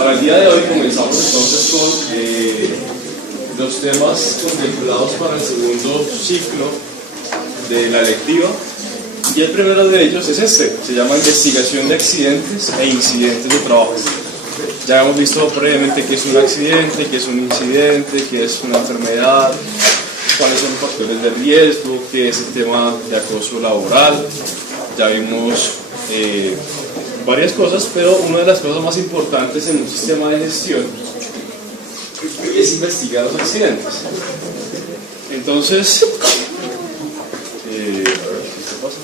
Para el día de hoy comenzamos entonces con los temas contemplados para el segundo ciclo de la electiva, y el primero de ellos es este, se llama investigación de accidentes e incidentes de trabajo. Ya hemos visto previamente qué es un accidente, qué es un incidente, qué es una enfermedad, cuáles son los factores de riesgo, qué es el tema de acoso laboral. Ya vimos varias cosas, pero una de las cosas más importantes en un sistema de gestión es investigar los accidentes. Entonces, a ver, ¿qué pasa?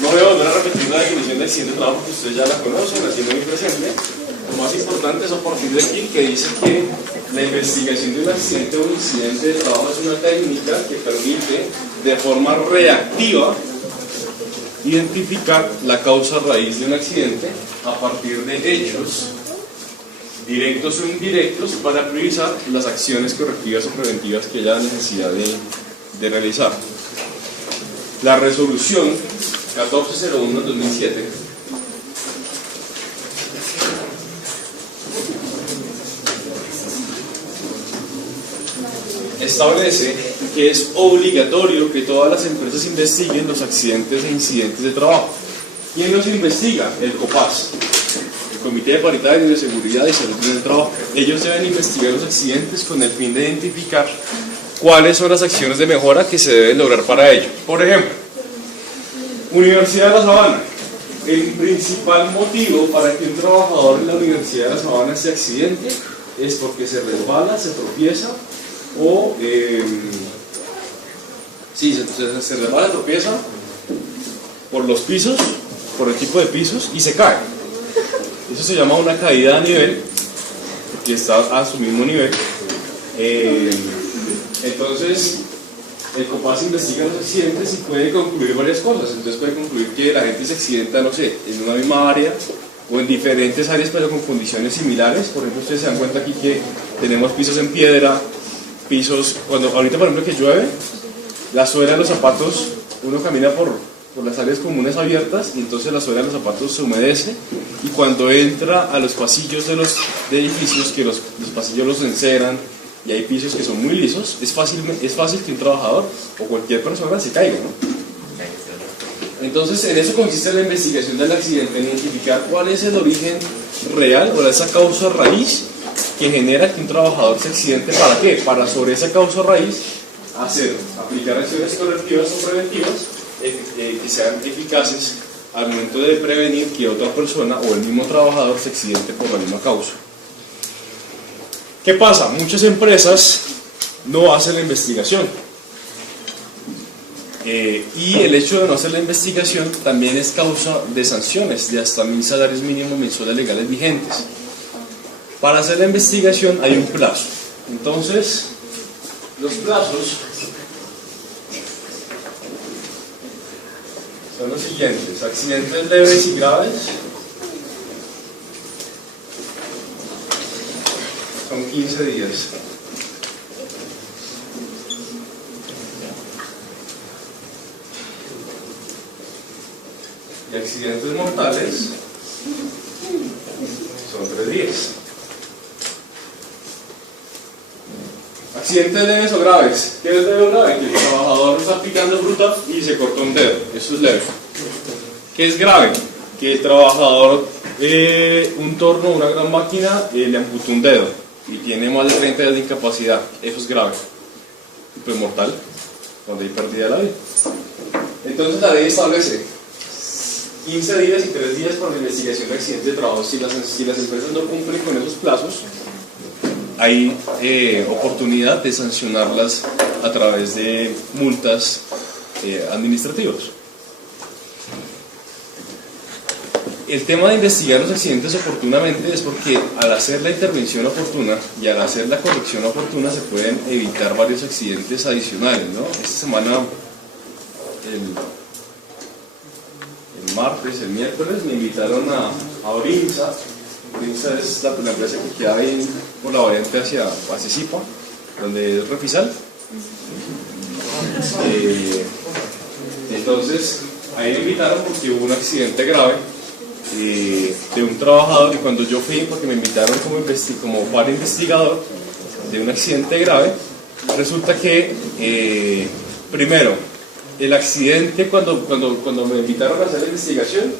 No voy a volver a repetir la definición de accidente de trabajo, que ustedes ya la conocen, la tienen muy presente. Lo más importante es a partir de aquí, que dice que la investigación de un accidente o un incidente de trabajo es una técnica que permite de forma reactiva identificar la causa raíz de un accidente a partir de hechos directos o indirectos para priorizar las acciones correctivas o preventivas que haya necesidad de realizar. La resolución 1401/2007 establece que es obligatorio que todas las empresas investiguen los accidentes e incidentes de trabajo. ¿Quién los investiga? El COPAS, el Comité Paritario de Seguridad y Salud en el Trabajo. Ellos deben investigar los accidentes con el fin de identificar cuáles son las acciones de mejora que se deben lograr para ello. Por ejemplo, Universidad de La Sabana. El principal motivo para que un trabajador en la Universidad de La Sabana se accidente es porque se resbala, se tropieza o se resbala, tropieza por los pisos, por el tipo de pisos y se cae. Eso se llama una caída a nivel, porque está a su mismo nivel. Entonces, el COPAS investiga los accidentes y puede concluir varias cosas. Entonces puede concluir que la gente se accidenta, no sé, en una misma área o en diferentes áreas, pero con condiciones similares. Por ejemplo, ustedes se dan cuenta aquí que tenemos pisos en piedra, pisos, ahorita por ejemplo que llueve, la suela de los zapatos, uno camina por las áreas comunes abiertas y entonces la suela de los zapatos se humedece, y cuando entra a los pasillos de edificios, que los pasillos los enceran y hay pisos que son muy lisos, es fácil que un trabajador o cualquier persona se caiga, ¿no? Entonces en eso consiste la investigación del accidente, en identificar cuál es el origen real o esa causa raíz que genera que un trabajador se accidente. ¿Para qué? Para sobre esa causa raíz aplicar acciones correctivas o preventivas que sean eficaces al momento de prevenir que otra persona o el mismo trabajador se accidente por la misma causa. ¿Qué pasa? Muchas empresas no hacen la investigación, y el hecho de no hacer la investigación también es causa de sanciones de hasta 1000 salarios mínimos mensuales legales vigentes. Para hacer la investigación hay un plazo. Entonces, los plazos son los siguientes: accidentes leves y graves son 15 días. Y accidentes mortales son 3 días. Accidentes leves o graves. ¿Qué es leve o grave? Que el trabajador está picando fruta y se cortó un dedo. Eso es leve. ¿Qué es grave? Que el trabajador, un torno, una gran máquina, le amputó un dedo y tiene más de 30 días de incapacidad. Eso es grave. Y pues mortal, cuando hay pérdida de la vida. Entonces la ley establece 15 días y 3 días para la investigación de accidentes de trabajo. Si las empresas no cumplen con esos plazos, hay oportunidad de sancionarlas a través de multas administrativas. El tema de investigar los accidentes oportunamente es porque al hacer la intervención oportuna y al hacer la corrección oportuna se pueden evitar varios accidentes adicionales, ¿no? Esta semana, el martes, el miércoles, me invitaron a Orinsa, Prinza es la empresa que queda ahí por la variante hacia Zipa, donde es Refisal. Entonces, ahí me invitaron porque hubo un accidente grave de un trabajador, y cuando yo fui, porque me invitaron como par investigador de un accidente grave, resulta que, primero, el accidente, cuando me invitaron a hacer la investigación,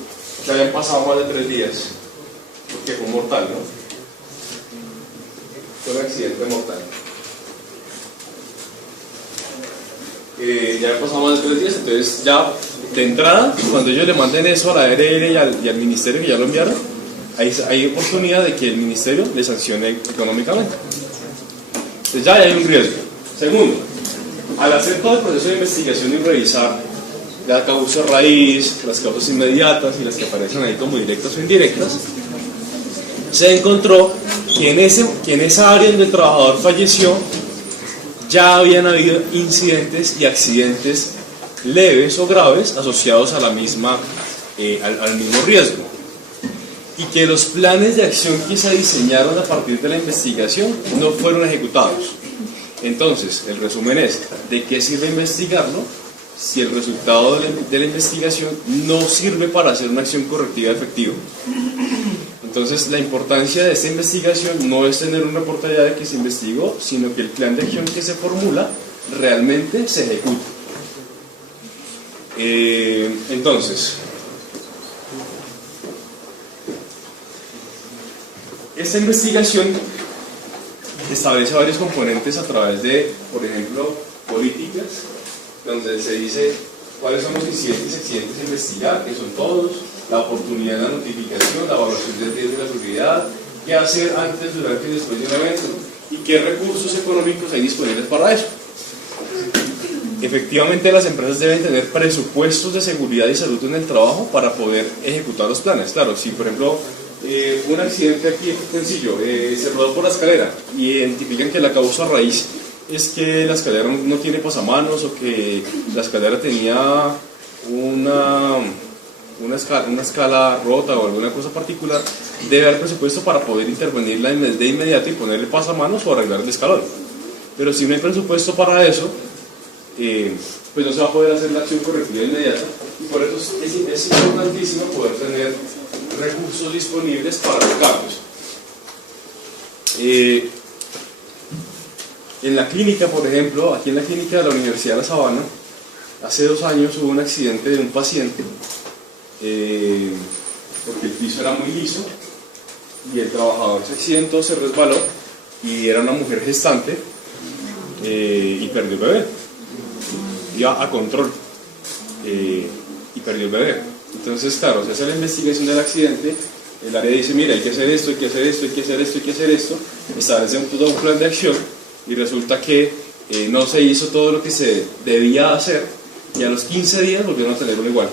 ya habían pasado más de 3 días, porque fue mortal, ¿no? Fue un accidente mortal. Ya habían pasado más de 3 días, entonces ya de entrada, cuando ellos le manden eso a la ARL y al ministerio, que ya lo enviaron, hay oportunidad de que el ministerio le sancione económicamente. Entonces ya hay un riesgo. Segundo, al hacer todo el proceso de investigación y revisar la causa raíz, las causas inmediatas y las que aparecen ahí como directas o indirectas, se encontró que en esa área donde el trabajador falleció ya habían habido incidentes y accidentes leves o graves asociados a la misma, al mismo riesgo, y que los planes de acción que se diseñaron a partir de la investigación no fueron ejecutados. Entonces, el resumen es, ¿de qué sirve investigarlo si el resultado de la investigación no sirve para hacer una acción correctiva efectiva? Entonces, la importancia de esta investigación no es tener un reporte ya de que se investigó, sino que el plan de acción que se formula realmente se ejecute. Entonces, esta investigación establece varios componentes a través de, por ejemplo, políticas, donde se dice cuáles son los incidentes y accidentes a investigar, que son todos, la oportunidad de la notificación, la evaluación del riesgo de la seguridad, qué hacer antes, durante y después de un evento, y qué recursos económicos hay disponibles para eso. Efectivamente, las empresas deben tener presupuestos de seguridad y salud en el trabajo para poder ejecutar los planes. Claro, si por ejemplo un accidente aquí sencillo, se rodó por la escalera y identifican que la causa raíz es que la escalera no tiene pasamanos, o que la escalera tenía una escala rota o alguna cosa particular, debe haber presupuesto para poder intervenirla de inmediato y ponerle pasamanos o arreglar el escalón. Pero si no hay presupuesto para eso, pues no se va a poder hacer la acción correctiva inmediata, y por eso es importantísimo poder tener recursos disponibles para los cambios. En la clínica, por ejemplo, aquí en la clínica de la Universidad de La Sabana, hace 2 años hubo un accidente de un paciente, porque el piso era muy liso y el trabajador se accidentó, se resbaló, y era una mujer gestante, y perdió el bebé. Iba a control y perdió el bebé. Entonces, claro, se hace la investigación del accidente, el área dice, mira, hay que hacer esto, hay que hacer esto, hay que hacer esto, hay que hacer esto, establece todo un plan de acción, y resulta que no se hizo todo lo que se debía hacer, y a los 15 días volvieron a tenerlo igual.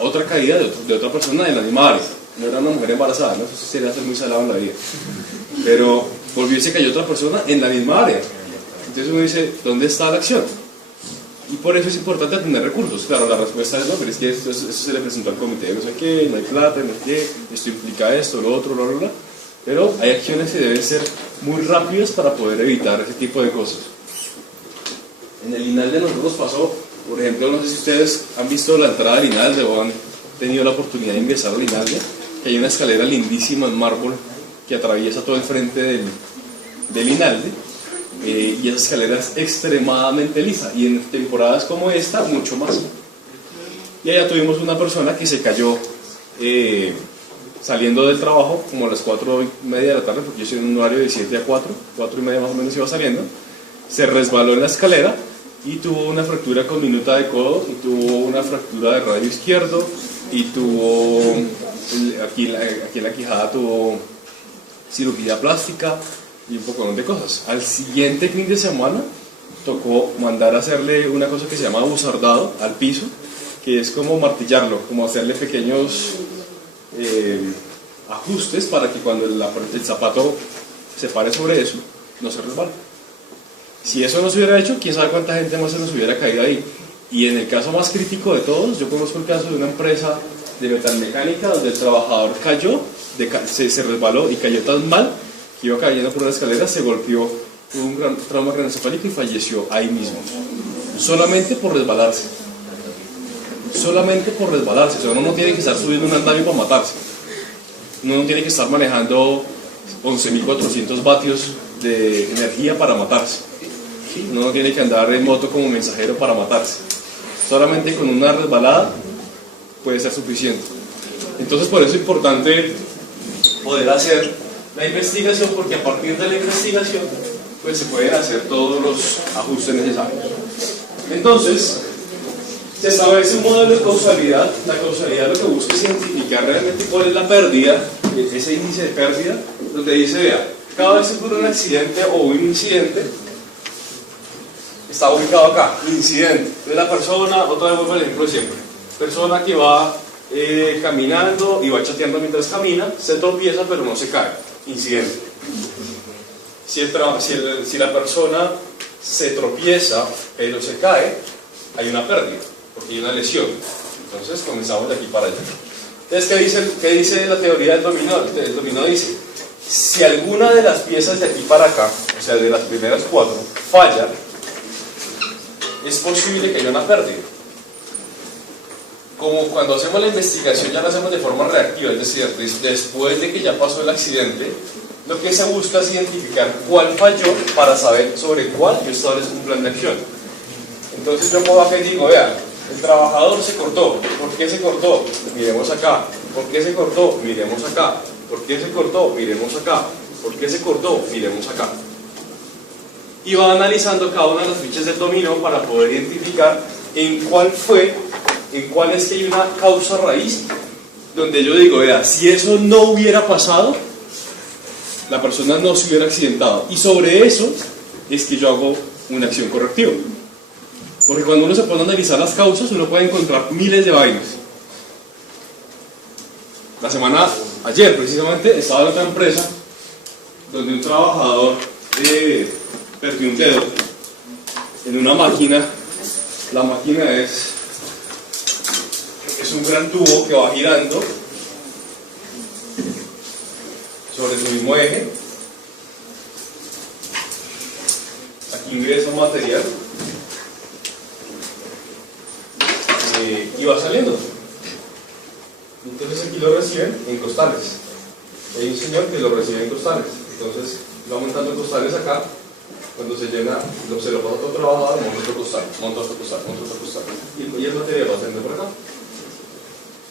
Otra caída de otra persona en la misma área. No era una mujer embarazada, ¿no? Eso sería hacer muy salado en la vida. Pero volvió y se cayó otra persona en la misma área. Entonces uno dice, ¿dónde está la acción? Y por eso es importante tener recursos. Claro, la respuesta es no, pero es que eso se le presentó al comité, no sé qué, no hay plata, no sé qué, esto implica esto, lo otro, bla, bla, bla. Pero hay acciones que deben ser muy rápidas para poder evitar ese tipo de cosas. En el INALDE nosotros pasó, por ejemplo, no sé si ustedes han visto la entrada del INALDE o han tenido la oportunidad de ingresar al INALDE, que hay una escalera lindísima en mármol que atraviesa todo el frente del INALDE. Y esa escalera es extremadamente lisa, y en temporadas como esta mucho más. Y allá tuvimos una persona que se cayó saliendo del trabajo como a las 4:30 de la tarde, porque yo soy en un horario de 7 a 4:30 más o menos iba saliendo, se resbaló en la escalera y tuvo una fractura con minuta de codo, y tuvo una fractura de radio izquierdo, y tuvo aquí en la quijada tuvo cirugía plástica y un poco de cosas. Al siguiente fin de semana tocó mandar a hacerle una cosa que se llama buzardado al piso, que es como martillarlo, como hacerle pequeños ajustes para que cuando el zapato se pare sobre eso, no se resbale. Si eso no se hubiera hecho, quién sabe cuánta gente más se nos hubiera caído ahí. Y en el caso más crítico de todos, yo conozco el caso de una empresa de metalmecánica donde el trabajador cayó se resbaló y cayó tan mal que iba cayendo por una escalera, se golpeó, tuvo un gran trauma craneoencefálico y falleció ahí mismo. Solamente por resbalarse. Solamente por resbalarse. O sea, uno no tiene que estar subiendo un andamio para matarse. Uno no tiene que estar manejando 11.400 vatios de energía para matarse. Uno no tiene que andar en moto como mensajero para matarse. Solamente con una resbalada puede ser suficiente. Entonces por eso es importante poder hacer la investigación, porque a partir de la investigación pues se pueden hacer todos los ajustes necesarios. Entonces se establece un modelo de causalidad. La causalidad lo que busca es identificar realmente cuál es la pérdida, ese índice de pérdida, donde dice, vea, cada vez que ocurre un accidente o un incidente, está ubicado acá, incidente. Entonces la persona, otra vez vuelvo al ejemplo de siempre, persona que va caminando y va chateando mientras camina, se tropieza pero no se cae, incidente. Si la persona se tropieza pero se cae, hay una pérdida, porque hay una lesión. Entonces comenzamos de aquí para allá. Entonces, ¿qué dice la teoría del dominó? El dominó dice, si alguna de las piezas de aquí para acá, o sea de las primeras 4, falla, es posible que haya una pérdida. Como cuando hacemos la investigación ya la hacemos de forma reactiva, es decir, después de que ya pasó el accidente, lo que se busca es identificar cuál falló para saber sobre cuál yo establezco un plan de acción. Entonces yo puedo acá y digo, vea, el trabajador se cortó. ¿Por qué se cortó? Miremos acá. ¿Por qué se cortó? Miremos acá. ¿Por qué se cortó? Miremos acá. ¿Por qué se cortó? Miremos acá. Y va analizando cada una de las fichas del dominó para poder identificar en cuál es que hay una causa raíz, donde yo digo, vea, si eso no hubiera pasado, la persona no se hubiera accidentado. Y sobre eso es que yo hago una acción correctiva. Porque cuando uno se pone a analizar las causas, uno puede encontrar miles de vainas. Ayer precisamente, estaba en otra empresa donde un trabajador perdió un dedo en una máquina. La máquina es un gran tubo que va girando sobre su mismo eje. Aquí ingresa un material y va saliendo. Entonces aquí lo reciben en costales. Hay un señor que lo recibe en costales. Entonces va montando costales acá. Cuando se llena, se lo pasa a otro trabajador, monta otro costal, monta otro costal, monta otro costal. Y el material va saliendo por acá.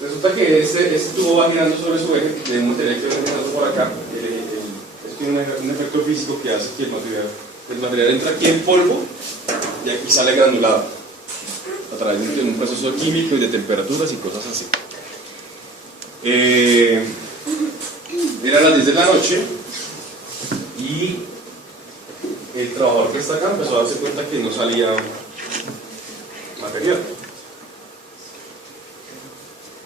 Resulta que este tubo va girando sobre su eje, de un material que va girando por acá. Esto tiene un efecto físico que hace que el material entra aquí en polvo y aquí sale granulado a través de un proceso químico y de temperaturas y cosas así. Eran las 10 de la noche y el trabajador que está acá empezó a darse cuenta que no salía material.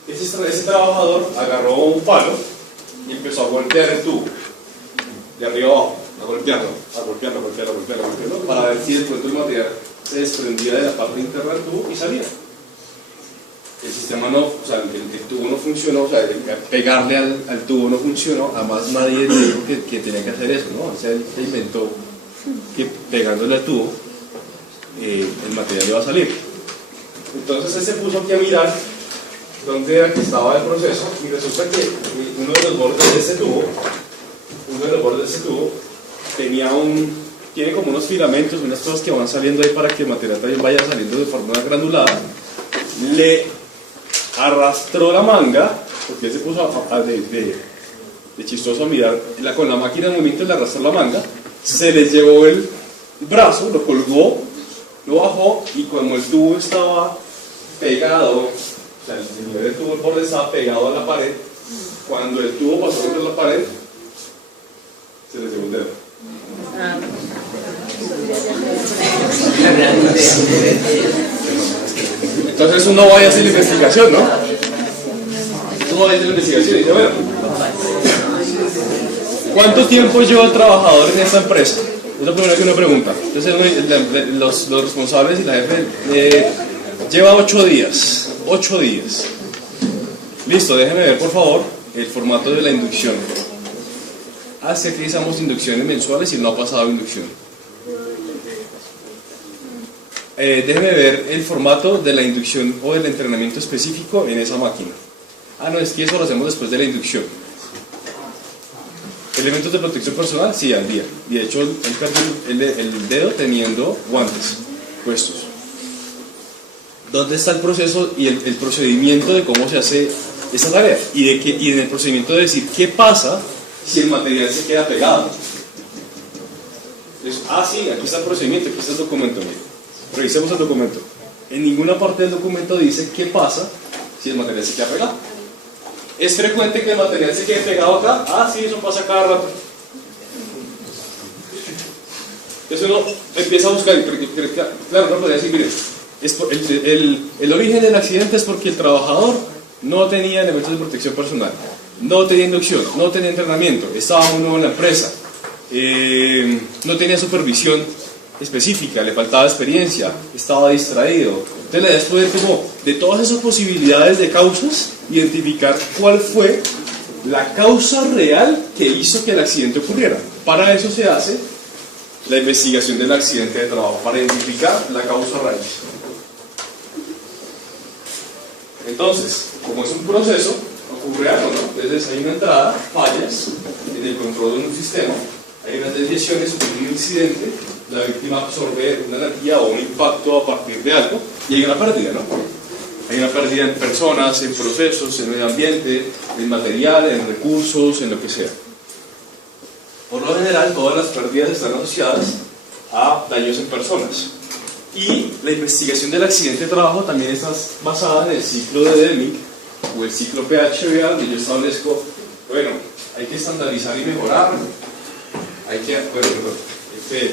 Ese trabajador agarró un palo y empezó a golpear el tubo de arriba abajo, a golpearlo para ver si de pronto el material se desprendía de la parte interna del tubo y salía. El sistema no, o sea, el tubo no funcionó, o sea, pegarle al tubo no funcionó. Además nadie le dijo que tenía que hacer eso, ¿no? Se inventó que pegándole al tubo el material iba a salir. Entonces él se puso aquí a mirar dónde era que estaba el proceso y resulta que uno de los bordes de este tubo tiene como unos filamentos, unas cosas que van saliendo ahí para que el material también vaya saliendo de forma granulada. Le arrastró la manga, porque él se puso de chistoso a mirar con la máquina en movimiento, le arrastró la manga, se les llevó el brazo, lo colgó, lo bajó y como el tubo estaba pegado, o sea, el nivel del tubo, el borde estaba pegado a la pared, cuando el tubo pasó por la pared, se les llevó el dedo. Entonces uno va a hacer la investigación, ¿no? Uno va a hacer la investigación y dice, bueno, ¿cuánto tiempo lleva el trabajador en esta empresa? Es la primera que uno pregunta. Entonces los responsables y la jefe lleva 8 días. 8 días. Listo, déjenme ver por favor el formato de la inducción. Hacia que usamos inducciones mensuales y no ha pasado inducción. Déjeme ver el formato de la inducción o del entrenamiento específico en esa máquina. Ah, no, es que eso lo hacemos después de la inducción. Elementos de protección personal, sí, al día. Y de hecho, él perdió el dedo teniendo guantes puestos. ¿Dónde está el proceso y el procedimiento de cómo se hace esa tarea? Y en el procedimiento de decir qué pasa si el material se queda pegado. Entonces, sí, aquí está el procedimiento, aquí está el documento. Mire. Revisemos el documento. En ninguna parte del documento dice qué pasa si el material se queda pegado. ¿Es frecuente que el material se quede pegado acá? Sí, eso pasa cada rato. Entonces uno empieza a buscar, claro, no podría decir, mire, el origen del accidente es porque el trabajador no tenía elementos de protección personal, no tenía inducción, no tenía entrenamiento, estaba muy nuevo en la empresa, no tenía supervisión específica, le faltaba experiencia, estaba distraído. Entonces la idea es poder, como, de todas esas posibilidades de causas, identificar cuál fue la causa real que hizo que el accidente ocurriera. Para eso se hace la investigación del accidente de trabajo, para identificar la causa raíz. Entonces, como es un proceso, ocurre algo, ¿no? Entonces hay una entrada, fallas en el control de un sistema, hay unas desviaciones, ocurre un incidente, la víctima absorbe una energía o un impacto a partir de algo y hay una pérdida, ¿no? Hay una pérdida en personas, en procesos, en medio ambiente, en material, en recursos, en lo que sea. Por lo general, todas las pérdidas están asociadas a daños en personas. Y la investigación del accidente de trabajo también está basada en el ciclo de Deming o el ciclo PHBA, donde yo establezco, bueno, hay que estandarizar y mejorar, hay que,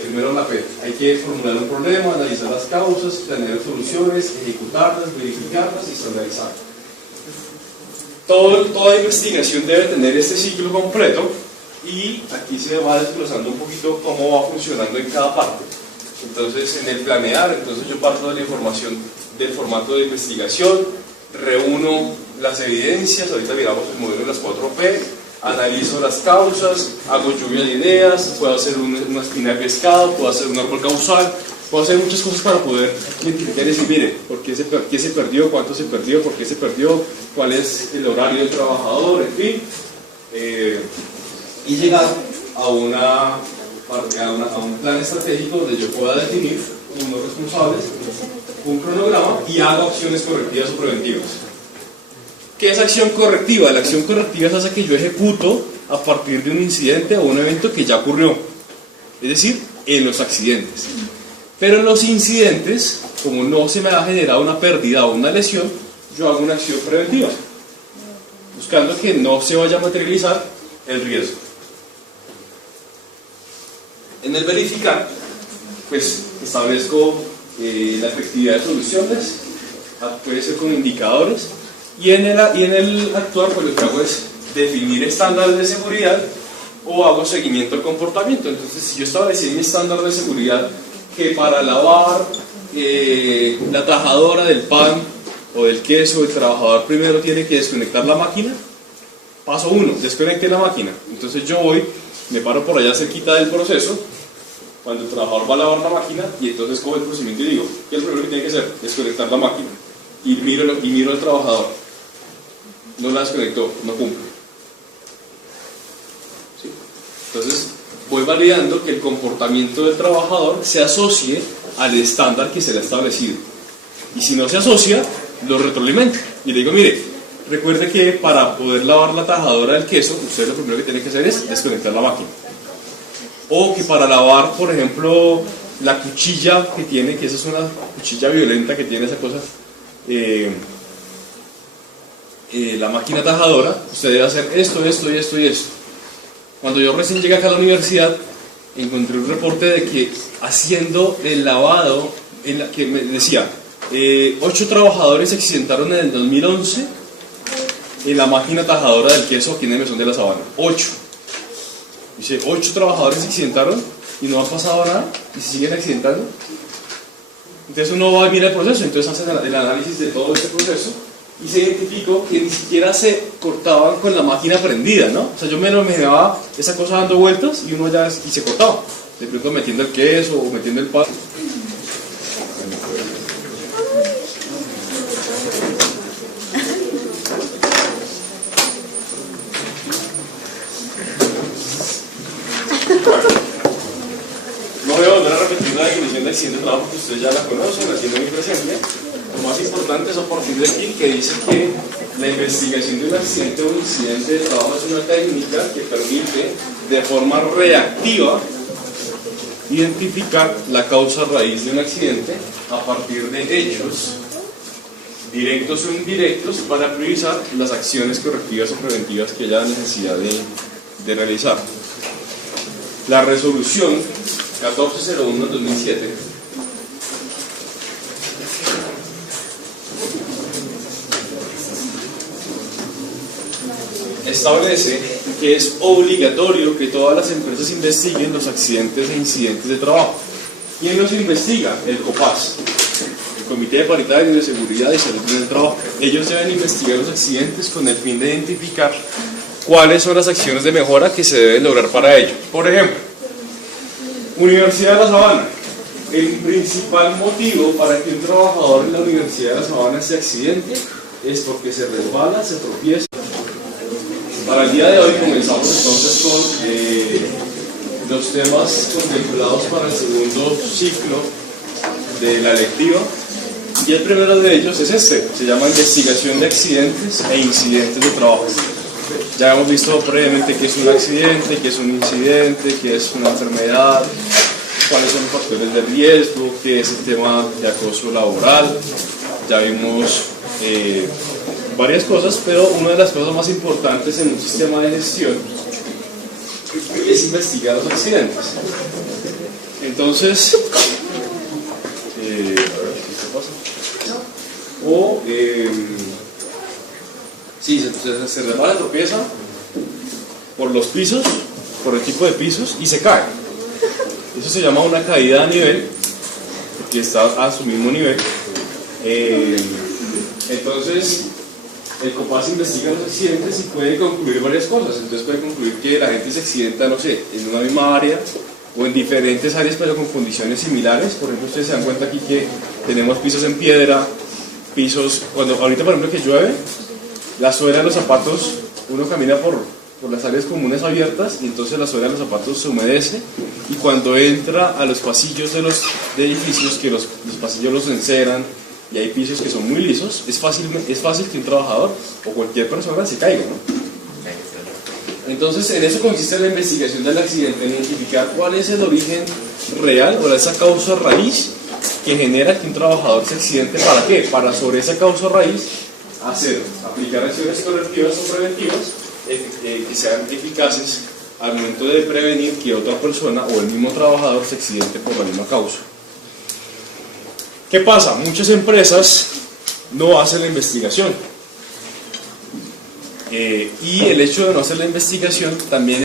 primero la P, hay que formular un problema, analizar las causas, planear soluciones, ejecutarlas, verificarlas y estandarizar. Toda investigación debe tener este ciclo completo y aquí se va desglosando un poquito cómo va funcionando en cada parte. Entonces, en el planear, entonces yo parto de la información del formato de investigación, reúno las evidencias, ahorita miramos el modelo de las 4P, analizo las causas, hago lluvia de ideas, puedo hacer una espina de pescado, puedo hacer un árbol causal, puedo hacer muchas cosas para poder identificar y decir, mire, qué se perdió, cuánto se perdió, por qué se perdió, cuál es el horario del trabajador, en fin, y llegar a un plan estratégico donde yo pueda definir unos responsables, un cronograma y hago acciones correctivas o preventivas. ¿Qué es acción correctiva? La acción correctiva es esa que yo ejecuto a partir de un incidente o un evento que ya ocurrió, es decir, en los accidentes. Pero en los incidentes, como no se me ha generado una pérdida o una lesión, yo hago una acción preventiva, buscando que no se vaya a materializar el riesgo. En el verificar, pues establezco la efectividad de soluciones, puede ser con indicadores, y en el actuar, pues lo que hago es definir estándares de seguridad o hago seguimiento al comportamiento. Entonces, si yo establecí mi estándar de seguridad que para lavar la tajadora del pan o del queso, el trabajador primero tiene que desconectar la máquina, paso 1, desconecte la máquina. Entonces yo voy, me paro por allá cerquita del proceso, cuando el trabajador va a lavar la máquina, y entonces cojo el procedimiento y digo, ¿qué es lo primero que tiene que hacer? Desconectar la máquina. Y miro al trabajador. No la desconectó, no cumple. ¿Sí? Entonces, voy validando que el comportamiento del trabajador se asocie al estándar que se le ha establecido. Y si no se asocia, lo retroalimento. Y le digo, mire, recuerde que para poder lavar la tajadora del queso, usted lo primero que tiene que hacer es desconectar la máquina. O que para lavar, por ejemplo, la cuchilla que tiene, que esa es una cuchilla violenta que tiene esa cosa, la máquina tajadora, usted debe hacer esto, esto y esto y esto. Cuando yo recién llegué acá a la universidad, encontré un reporte de que haciendo el lavado, que me decía, 8 trabajadores se accidentaron en el 2011 en la máquina tajadora del queso aquí en el Mesón de la Sabana. 8. Dice, 8 trabajadores se accidentaron y no ha pasado nada y se siguen accidentando. Entonces uno va a mirar el proceso, entonces hace el análisis de todo este proceso y se identificó que ni siquiera se cortaban con la máquina prendida, ¿no? O sea, yo me lo imaginaba esa cosa dando vueltas y uno ya y se cortaba, de pronto metiendo el queso o metiendo el pan. No voy a volver a repetir la definición de accidente de trabajo, que ustedes ya la conocen, la tienen muy presente. Lo más importante es a partir de aquí, que dice que la investigación de un accidente o un incidente de trabajo es una técnica que permite de forma reactiva identificar la causa raíz de un accidente a partir de hechos directos o indirectos para priorizar las acciones correctivas o preventivas que haya necesidad de realizar. La resolución 1401/2007 establece que es obligatorio que todas las empresas investiguen los accidentes e incidentes de trabajo. ¿Quién los investiga? El COPAS, el Comité Paritario de Seguridad y Salud en el Trabajo. Ellos deben investigar los accidentes con el fin de identificar cuáles son las acciones de mejora que se deben lograr para ello. Por ejemplo, Universidad de La Sabana. El principal motivo para que un trabajador en la Universidad de La Sabana se accidente es porque se resbala, se tropieza. Para el día de hoy comenzamos entonces con los temas contemplados para el segundo ciclo de la electiva, y el primero de ellos es este, se llama investigación de accidentes e incidentes de trabajo. Ya hemos visto previamente qué es un accidente, qué es un incidente, qué es una enfermedad, cuáles son los factores de riesgo, qué es el tema de acoso laboral. Ya vimos varias cosas, pero una de las cosas más importantes en un sistema de gestión es investigar los accidentes. Entonces, a ver qué pasa. Sí, se resbala, tropieza por los pisos, por el tipo de pisos y se cae. Eso se llama una caída a nivel, porque está a su mismo nivel. Entonces, el COPAS investiga los accidentes y puede concluir varias cosas. Entonces puede concluir que la gente se accidenta, no sé, en una misma área o en diferentes áreas, pero con condiciones similares. Por ejemplo, ustedes se dan cuenta aquí que tenemos pisos en piedra, pisos, cuando ahorita por ejemplo que llueve, la suela de los zapatos, uno camina por las áreas comunes abiertas y entonces la suela de los zapatos se humedece, y cuando entra a los pasillos de edificios, que los pasillos los enceran y hay pisos que son muy lisos, es fácil que un trabajador o cualquier persona se caiga, ¿no? Entonces, en eso consiste la investigación del accidente, en identificar cuál es el origen real o esa causa raíz que genera que un trabajador se accidente. ¿Para qué? Para sobre esa causa raíz aplicar acciones correctivas o preventivas que sean eficaces al momento de prevenir que otra persona o el mismo trabajador se accidente por la misma causa. ¿Qué pasa? Muchas empresas no hacen la investigación, y el hecho de no hacer la investigación también